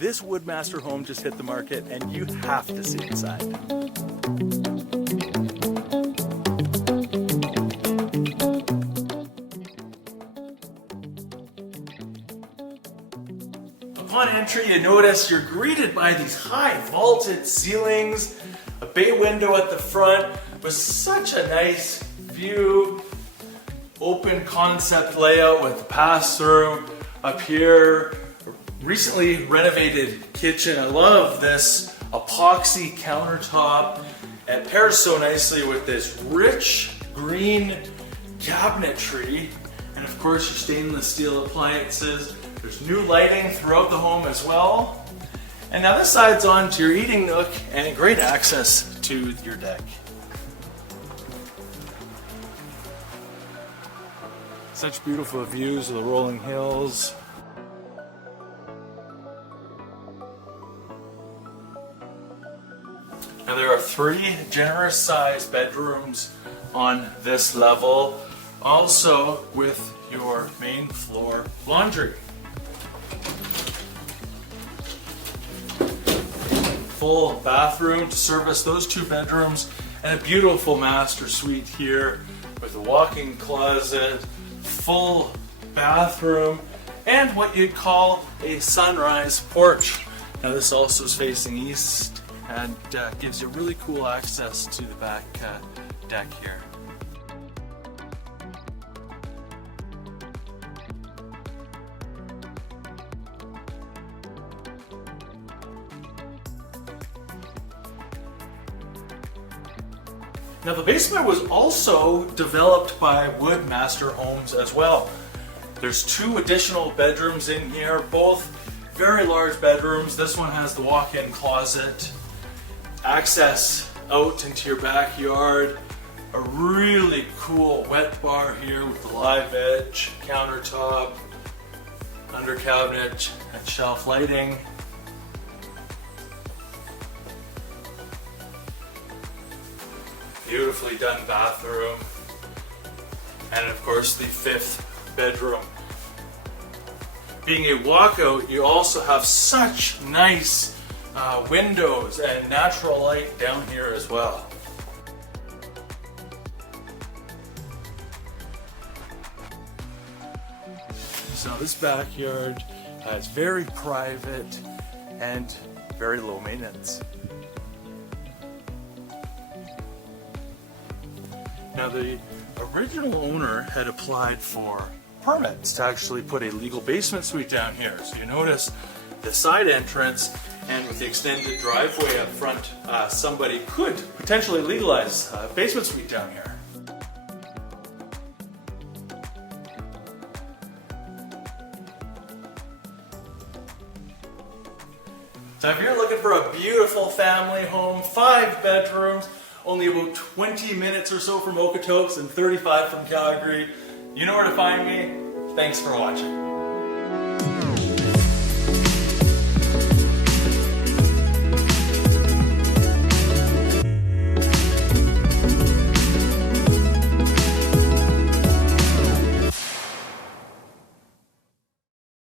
This Woodmaster home just hit the market and you have to see inside. Upon entry, you notice you're greeted by these high vaulted ceilings, a bay window at the front with such a nice view, open concept layout with the pass-through up here, recently renovated kitchen. I love this epoxy countertop. It pairs so nicely with this rich green cabinetry, and of course your stainless steel appliances. There's new lighting throughout the home as well. And now this side's on to your eating nook and great access to your deck. Such beautiful views of the rolling hills. Now there are 3 generous sized bedrooms on this level, also with your main floor laundry. Full bathroom to service those 2 bedrooms, and a beautiful master suite here with a walk-in closet, full bathroom, and what you'd call a sunrise porch. Now this also is facing east and gives you really cool access to the back deck here. Now the basement was also developed by Woodmaster Homes as well. There's 2 additional bedrooms in here, both very large bedrooms. This one has the walk-in closet, access out into your backyard, a really cool wet bar here with the live edge, countertop, under cabinet and shelf lighting. Beautifully done bathroom, and of course the 5th bedroom. Being a walkout, you also have such nice windows and natural light down here as well. So this backyard is very private and very low maintenance. Now the original owner had applied for permits to actually put a legal basement suite down here. So you notice the side entrance, and with the extended driveway up front, somebody could potentially legalize a basement suite down here. So if you're looking for a beautiful family home, 5 bedrooms, only about 20 minutes or so from Okotoks and 35 from Calgary, you know where to find me. Thanks for watching.